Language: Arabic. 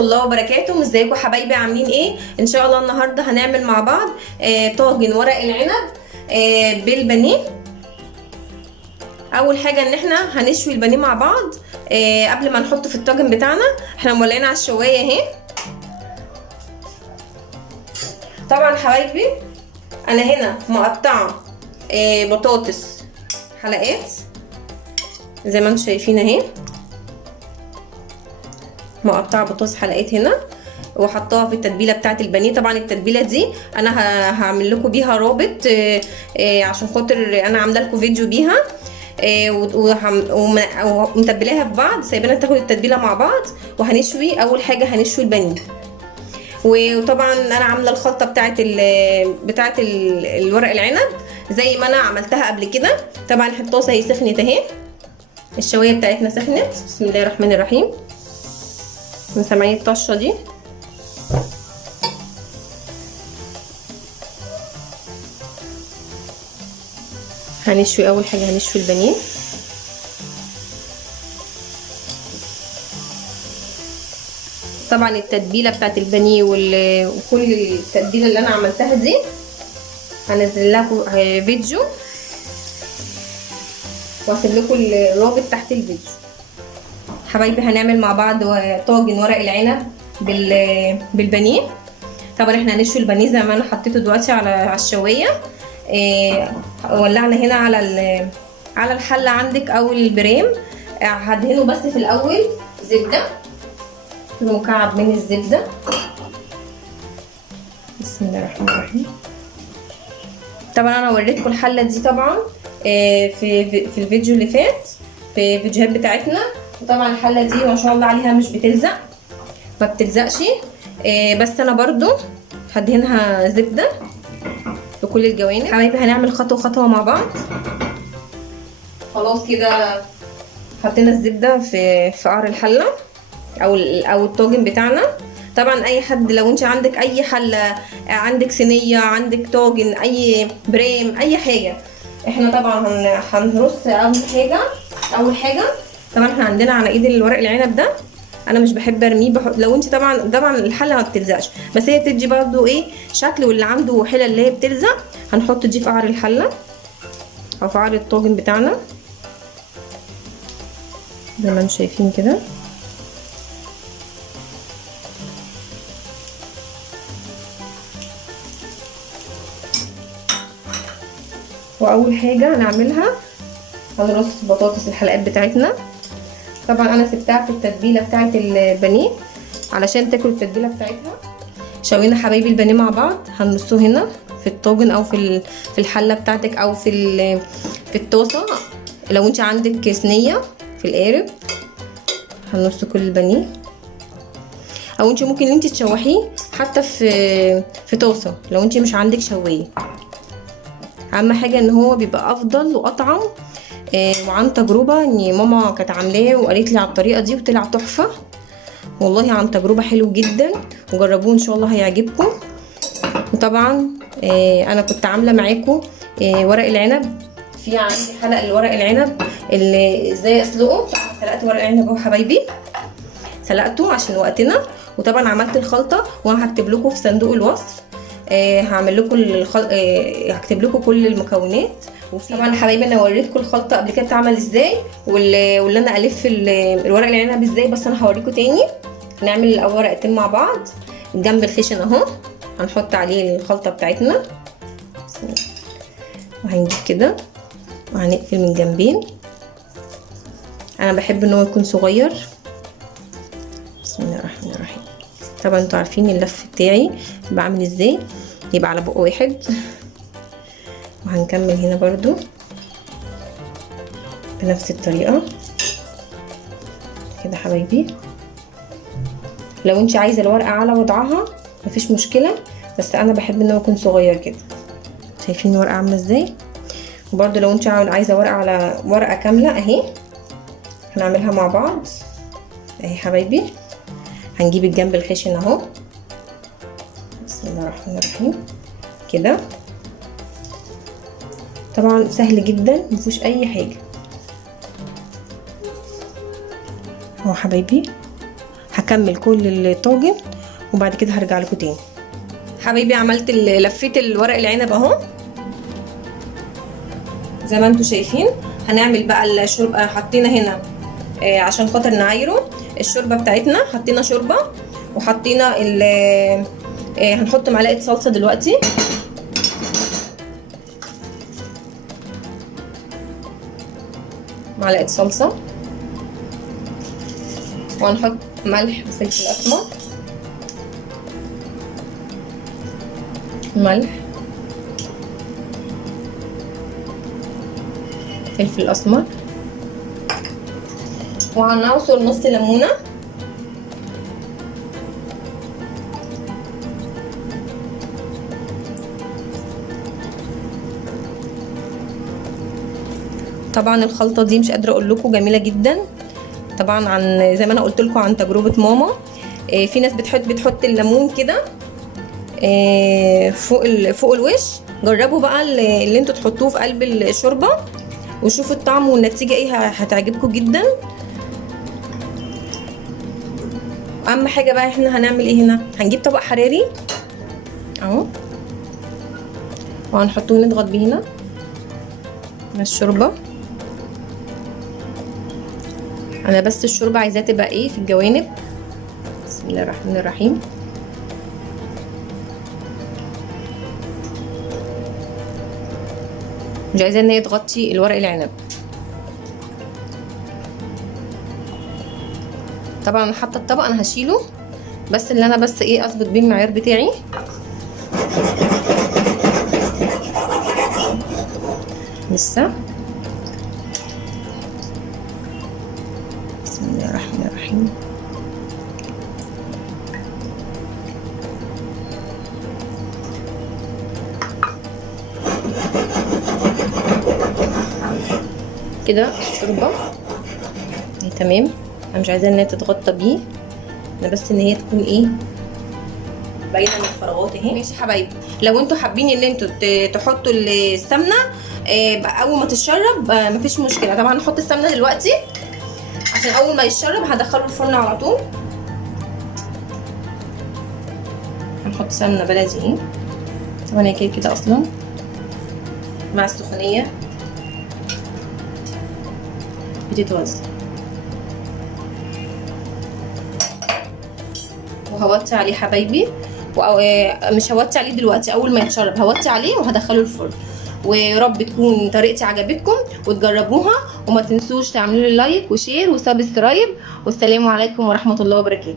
الله وبركاته. ازيكم حبايبي، عاملين ايه؟ ان شاء الله النهارده هنعمل مع بعض طاجن ورق العنب بالبانيه. اول حاجه ان احنا هنشوي البانيه مع بعض قبل ما نحطه في الطاجن بتاعنا. احنا مولعين على الشوايه اهي. طبعا حبايبي انا هنا مقطعه بطاطس حلقات زي ما انتم شايفين اهي. مقطعه بطاطس حلقات هنا وحطاها في التتبيله بتاعه البانيه. طبعا التتبيله دي انا هعمل لكم بيها رابط عشان خاطر انا عامله لكم فيديو بيها ومتبلاها في بعض، سايبينها تاخد التتبيله مع بعض. وهنشوي اول حاجه هنشوي البانيه. وطبعا انا عامله الخلطه بتاعه الورق العنب زي ما انا عملتها قبل كده. طبعا الطاسه هي سخنت اهي، الشوايه بتاعتنا سخنت. بسم الله الرحمن الرحيم. سامعين الطشه دي؟ هنشوي اول حاجه هنشوي البانيه. طبعا التتبيله بتاعت البانيه وكل التتبيله اللي انا عملتها دي هنزل لكم فيديو واسيب لكم الرابط تحت الفيديو. حبايبي هنعمل مع بعض طاجن ورق العنب بالبانيه. طبعا احنا هنشوي البانيه زي ما انا حطيته دلوقتي على الشوايه. ولعنا هنا على الحله عندك او البريم. هدهنه بس في الاول زبده، مكعب من الزبده. بسم الله الرحمن الرحيم. طبعا انا وريتكم الحله دي طبعا في الفيديو اللي فات، في الفيديوهات بتاعتنا. وطبعا الحله دي ما شاء الله عليها مش بتلزق، ما بتلزقش. بس انا برضو هدهنها زبده في كل الجوانب. حبايبي هنعمل خطوه خطوه مع بعض. خلاص كده حطينا الزبده في قعر الحله او الطاجن بتاعنا. طبعا اي حد لو انت عندك اي حله، عندك صينيه، عندك طاجن، اي بريم، اي حاجه. احنا طبعا هنرص اول حاجه. طبعا احنا عندنا على ايد الورق العنب ده انا مش بحب ارميه. لو انت طبعا الحله ما بتلزقش، بس هي بتدي برضو ايه شكل. واللي عنده حله اللي هي بتلزق هنحط دي في قعر الحله او في قعر الطاجن بتاعنا زي ما انتم شايفين كده. واول حاجه هنعملها هنرص بطاطس الحلقات بتاعتنا. طبعا انا سبتها في التتبيله بتاعه البانيه علشان تاكل التتبيله بتاعتها. شوينا حبايبي البانيه مع بعض، هنرصه هنا في الطاجن او في الحله بتاعتك او في الطاسه. لو انت عندك صينيه في القارب هنرص كل البانيه، او انت ممكن انت تشوحيه حتى في طاسه لو انت مش عندك شوايه. اهم حاجه ان هو بيبقى افضل واطعم. وعن تجربه ان ماما كانت عاملاه وقالت لي على الطريقه دي وطلع تحفه والله. عن تجربه حلو جدا، وجربوه ان شاء الله هيعجبكم. وطبعا انا كنت عامله معاكم ورق العنب. في عندي حلقه لورق العنب اللي ازاي اسلقه. سلقت ورق العنب اهو حبايبي، سلقته عشان وقتنا. وطبعا عملت الخلطه وانا هكتب لكم في صندوق الوصف. هعمل لكم هكتب لكم كل المكونات. طبعا حبايبي انا وريتكم الخلطه قبل كده بتعمل ازاي، واللي انا الف الورق العنب ازاي، بس انا هوريكم تاني. هنعمل الاول ورقتين مع بعض. الجنب الخشن اهو هنحط عليه الخلطه بتاعتنا وهنجيب كده وهنقفل من جنبين. انا بحب ان هو يكون صغير. بسم الله الرحمن الرحيم. طبعا انتوا عارفين اللف بتاعي بعمل ازاي، يبقى على بق واحد. وهنكمل هنا برضو بنفس الطريقه كده حبايبي. لو انت عايزه الورقه على وضعها مفيش مشكله، بس انا بحب ان هو يكون صغير كده. شايفين الورقه عامله ازاي؟ وبرضو لو انت عايزه ورقه على ورقه كامله اهي هنعملها مع بعض اهي حبايبي. هنجيب الجنب الخشن اهو. بسم الله الرحمن الرحيم كده. طبعا سهل جدا مفيهوش اي حاجه اهو حبايبي. هكمل كل الطاجن وبعد كده هرجع لكم تاني. حبايبي عملت لفيت الورق العنب اهو زي ما انتم شايفين. هنعمل بقى الشوربه. حطينا هنا عشان خاطر نعايره الشوربه بتاعتنا، حطينا شوربه وحطينا هنحط معلقه صلصه دلوقتي. معلقه صلصه، وهنحط ملح وفلفل اسمر، ملح، فلفل اسمر، وهنعصر نص ليمونه. طبعا الخلطه دي مش قادره اقول لكم جميله جدا، طبعا عن زي ما انا قلت لكم عن تجربه ماما. في ناس بتحط الليمون كده فوق الوش. جربوا بقى اللي انتوا تحطوه في قلب الشوربه وشوفوا الطعم والنتيجه ايه، هتعجبكم جدا. اهم حاجه بقى احنا هنعمل ايه هنا، هنجيب طبق حراري اهو وهنحطه نضغط بيه هنا على الشوربه. انا بس الشوربه عايزاها تبقى ايه في الجوانب. بسم الله الرحمن الرحيم. مش عايزاه ان هي تغطي الورق العنب. طبعا انا حاطه الطبق، انا هشيله بس اللي انا بس ايه اظبط بيه المعيار بتاعي. لسه. بسم الله الرحمن الرحيم. كده الشوربه تمام. انا مش عايزه ان هي تتغطى بيه، انا بس ان هي تكون ايه باينه من الفراغات اهي. ماشي حبايبي، لو انتوا حابين ان انتوا تحطوا السمنه اول ما تتشرب مفيش مشكله. طبعا هنحط السمنه دلوقتي عشان اول ما يتشرب هدخله الفرن على طول. هنحط سمنه بلدي اهي، طبعا هي كده اصلا مع السخونيه بتتوزع. وهوطي عليه حبايبي، مش هوطي عليه دلوقتي، اول ما يتشرب هوطي عليه وهدخله الفرن. ويا رب تكون طريقتي عجبتكم وتجربوها، وما تنسوش تعملوا لي لايك وشير وسبسكرايب. والسلام عليكم ورحمه الله وبركاته.